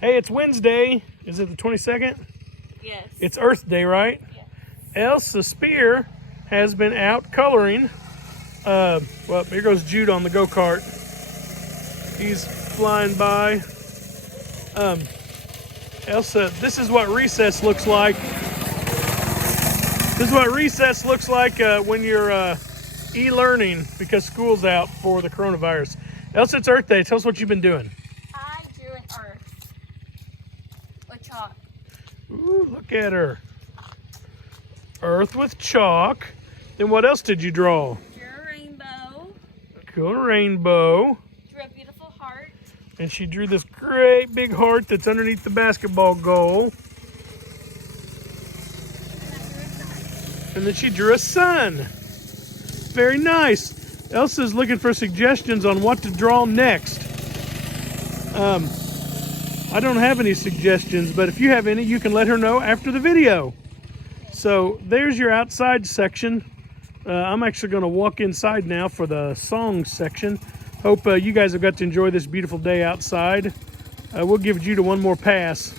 Hey, it's Wednesday. Is it the 22nd? Yes. It's Earth Day, right? Yes. Elsa Spear has been out coloring. Well, here goes Jude on the go-kart. He's flying by. Elsa, this is what recess looks like. This is what recess looks like when you're e-learning because school's out for the coronavirus. Elsa, it's Earth Day. Tell us what you've been doing. I drew an earth with chalk. Ooh, look at her. Earth with chalk. Then what else did you draw? Drew a rainbow. Cool rainbow. Drew a beautiful heart. And she drew this great big heart that's underneath the basketball goal. And then she drew a sun. Very nice. Elsa's looking for suggestions on what to draw next. I don't have any suggestions, but if you have any, you can let her know after the video. So there's your outside section. I'm actually going to walk inside now for the song section. Hope you guys have got to enjoy this beautiful day outside. We'll give Judah one more pass.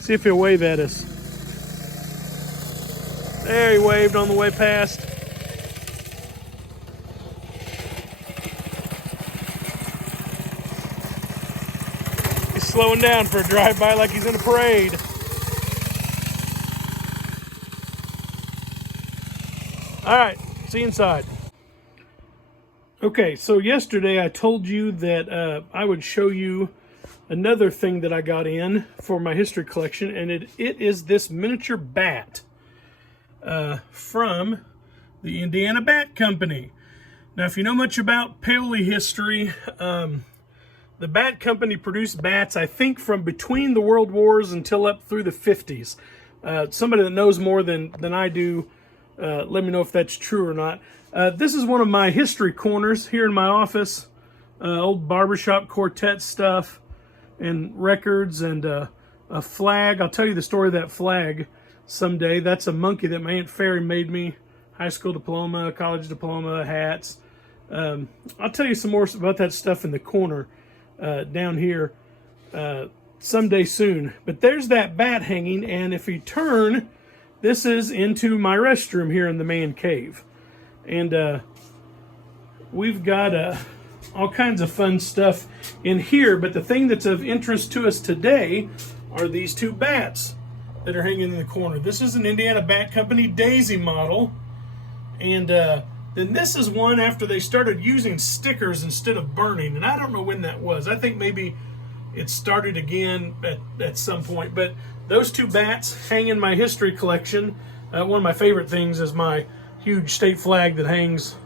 See if he'll wave at us. There, he waved on the way past. He's slowing down for a drive-by like he's in a parade. All right, see you inside. Okay, so yesterday I told you that I would show you another thing that I got in for my history collection, and it is this miniature bat from the Indiana Bat Company. Now, if you know much about Paoli history, the Bat Company produced bats, I think, from between the World Wars until up through the 50s. Somebody that knows more than I do, let me know if that's true or not. This is one of my history corners here in my office. Old barbershop quartet stuff and records and a flag. I'll tell you the story of that flag someday. That's a monkey that my Aunt Fairy made me. High school diploma, college diploma, hats. I'll tell you some more about that stuff in the corner down here someday soon. But there's that bat hanging, and if you turn, this is into my restroom here in the man cave. And we've got all kinds of fun stuff in here, but the thing that's of interest to us today are these two bats that are hanging in the corner. This is an Indiana Bat Company Daisy model, and then this is one after they started using stickers instead of burning, and I don't know when that was. I think maybe it started again at some point, but those two bats hang in my history collection. One of my favorite things is my huge state flag that hangs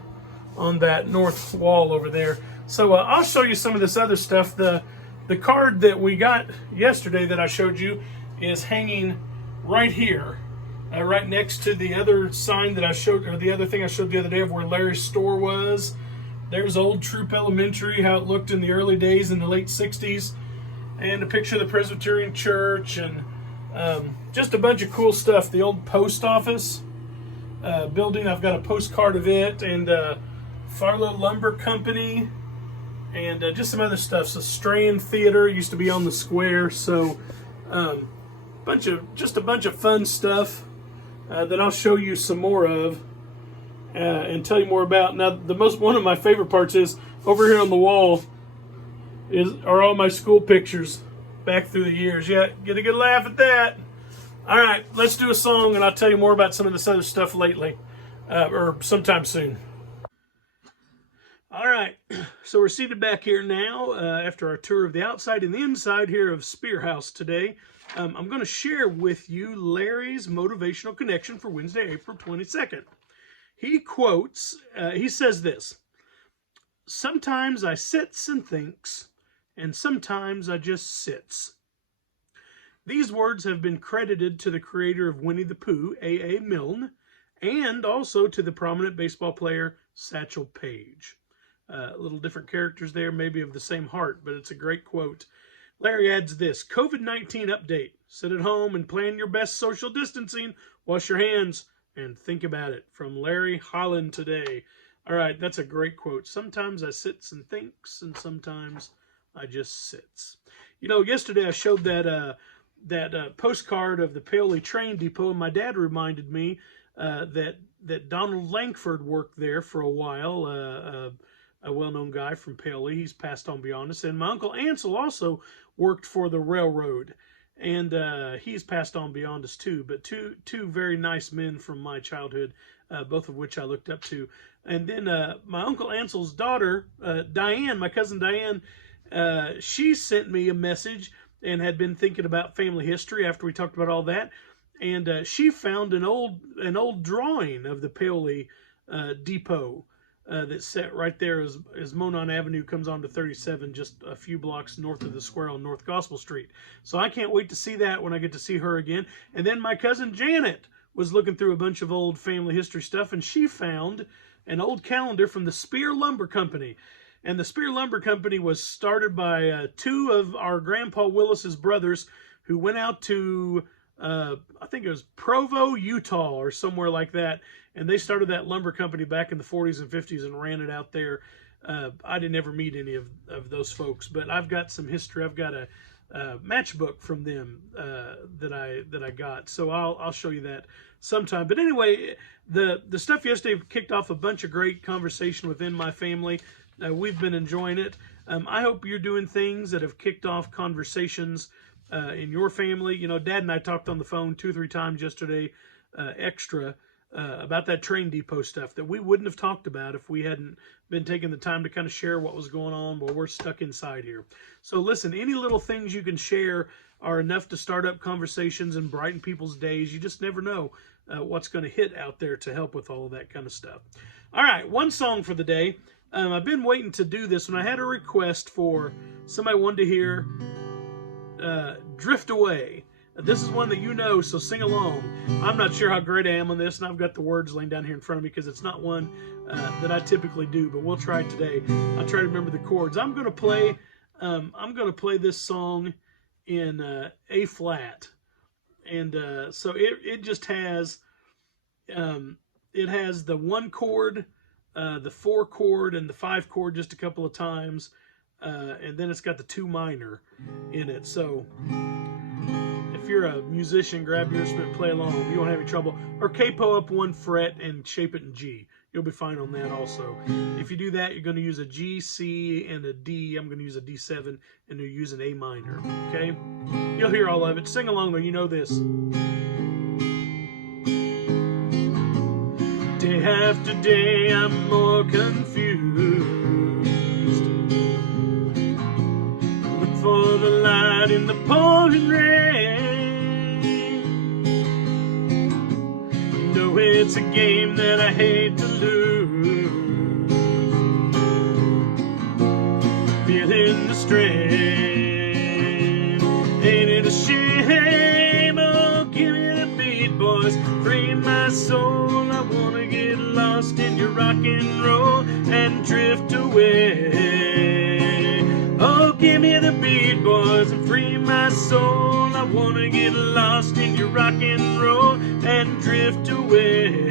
on that north wall over there. So I'll show you some of this other stuff. The card that we got yesterday that I showed you is hanging right here, right next to the other sign that I showed, or the other thing I showed the other day of where Larry's store was. There's old Troop Elementary, how it looked in the early days in the late 60s, and a picture of the Presbyterian Church, and just a bunch of cool stuff. The old post office building, I've got a postcard of it, and Farlow Lumber Company, and just some other stuff. So Strand Theater used to be on the square. So a bunch of fun stuff that I'll show you some more of and tell you more about. Now, one of my favorite parts is over here on the wall are all my school pictures back through the years. Yeah, get a good laugh at that. All right, let's do a song, and I'll tell you more about some of this other stuff lately, or sometime soon. All right, so we're seated back here now after our tour of the outside and the inside here of Spear House today. I'm going to share with you Larry's motivational connection for Wednesday, April 22nd. He quotes, he says this: "Sometimes I sits and thinks, and sometimes I just sits." These words have been credited to the creator of Winnie the Pooh, A.A. Milne, and also to the prominent baseball player Satchel Paige. Little different characters there, maybe of the same heart, but it's a great quote. Larry adds this: "COVID-19 update. Sit at home and plan your best social distancing. Wash your hands and think about it." From Larry Holland today. All right, that's a great quote. Sometimes I sits and thinks, and sometimes I just sits. You know, yesterday I showed that postcard of the Paoli train depot, and my dad reminded me that Donald Langford worked there for a while, a well-known guy from Paoli. He's passed on beyond us. And my Uncle Ansel also worked for the railroad, and he's passed on beyond us too. But two very nice men from my childhood, both of which I looked up to. And then my Uncle Ansel's daughter, Diane, my cousin Diane, she sent me a message and had been thinking about family history after we talked about all that. And she found an old drawing of the Paoli depot that's set right there as Monon Avenue comes on to 37, just a few blocks north of the square on North Gospel Street. So I can't wait to see that when I get to see her again. And then my cousin Janet was looking through a bunch of old family history stuff, and she found an old calendar from the Spear Lumber Company. And the Spear Lumber Company was started by two of our Grandpa Willis's brothers who went out to, I think it was Provo, Utah, or somewhere like that. And they started that lumber company back in the 40s and 50s and ran it out there. I didn't ever meet any of those folks, but I've got some history. I've got a matchbook from them that I got, so I'll show you that sometime. But anyway, the stuff yesterday kicked off a bunch of great conversation within my family. We've been enjoying it. I hope you're doing things that have kicked off conversations in your family. You know, Dad and I talked on the phone 2 or 3 times yesterday, extra, about that train depot stuff that we wouldn't have talked about if we hadn't been taking the time to kind of share what was going on while we're stuck inside here. So listen, any little things you can share are enough to start up conversations and brighten people's days. You just never know what's going to hit out there to help with all of that kind of stuff. All right, one song for the day. I've been waiting to do this when I had a request for somebody wanted to hear Drift Away. This is one that you know, so sing along. I'm not sure how great I am on this, and I've got the words laying down here in front of me because it's not one that I typically do, but we'll try it today. I'll try to remember the chords. I'm going to play this song in A flat, and so it just has it has the 1 chord, the 4 chord, and the 5 chord just a couple of times, and then it's got the 2 minor in it. So if you're a musician, grab your instrument and play along. You won't have any trouble. Or capo up 1 fret and shape it in G. You'll be fine on that also. If you do that, you're going to use a G, C, and a D. I'm going to use a D7, and you'll use an A minor. Okay? You'll hear all of it. Sing along though. You know this. Day after day, I'm more confused. Look for the light in the pouring rain. Know it's a game that I hate to lose. Feeling the strain. Ain't it a shame? Oh, give me the beat, boys. Free my soul. I wanna get lost in your rock and roll and drift away. Oh, give me the beat, boys, and free my soul. I wanna get lost in your rock and roll and drift away.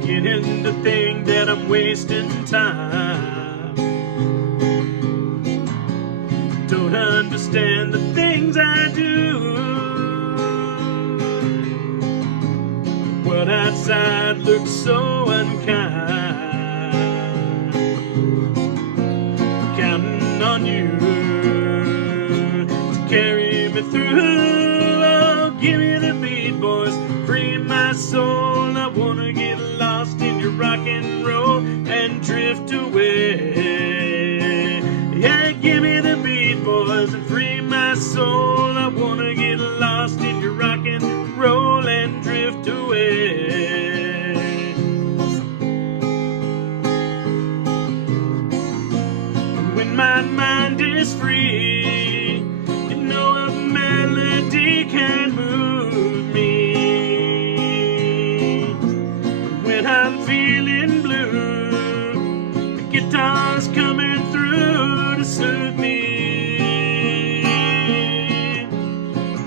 Beginning to think that I'm wasting time. Don't understand the things I do. The world outside looks so unkind. Counting on you to carry me through. Oh, give me the beat, boys, free my soul. I wanna get lost in your rock and roll and drift away. Yeah, give me the beat, boys, and free my soul. I wanna get lost in your rock and roll and drift away. When my mind is free, you know a melody can move me. When I'm feeling blue, the guitar's coming through to soothe me.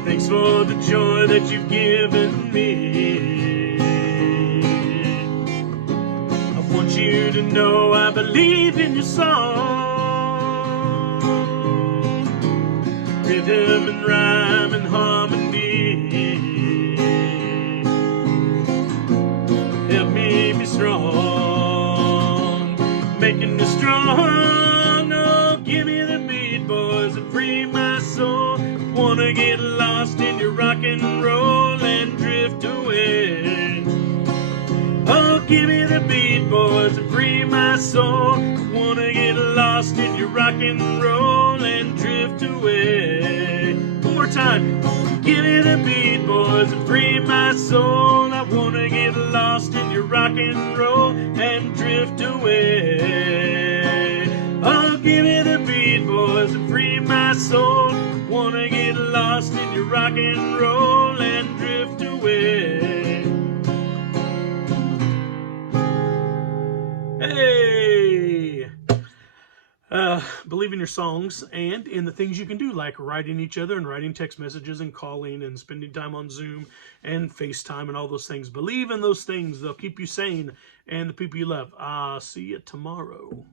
Thanks for the joy that you've given me. I want you to know I believe in your song. Rhythm and rhyme and harmony. Help me be strong, making me strong. Oh, give me the beat, boys, and free my soul. Wanna get lost in your rock and roll and drift away. Oh, give me the beat, boys, and free my soul. Wanna get lost in your rock and roll and drift away. One more time. Give me the beat, boys, and free my soul. I wanna get lost in your rock and roll and drift away. Oh, give me the beat, boys, and free my soul. Wanna get lost in your rock and roll and drift away. Hey! Believe in your songs and in the things you can do, like writing each other and writing text messages and calling and spending time on Zoom and FaceTime and all those things. Believe in those things. They'll keep you sane and the people you love. See you tomorrow.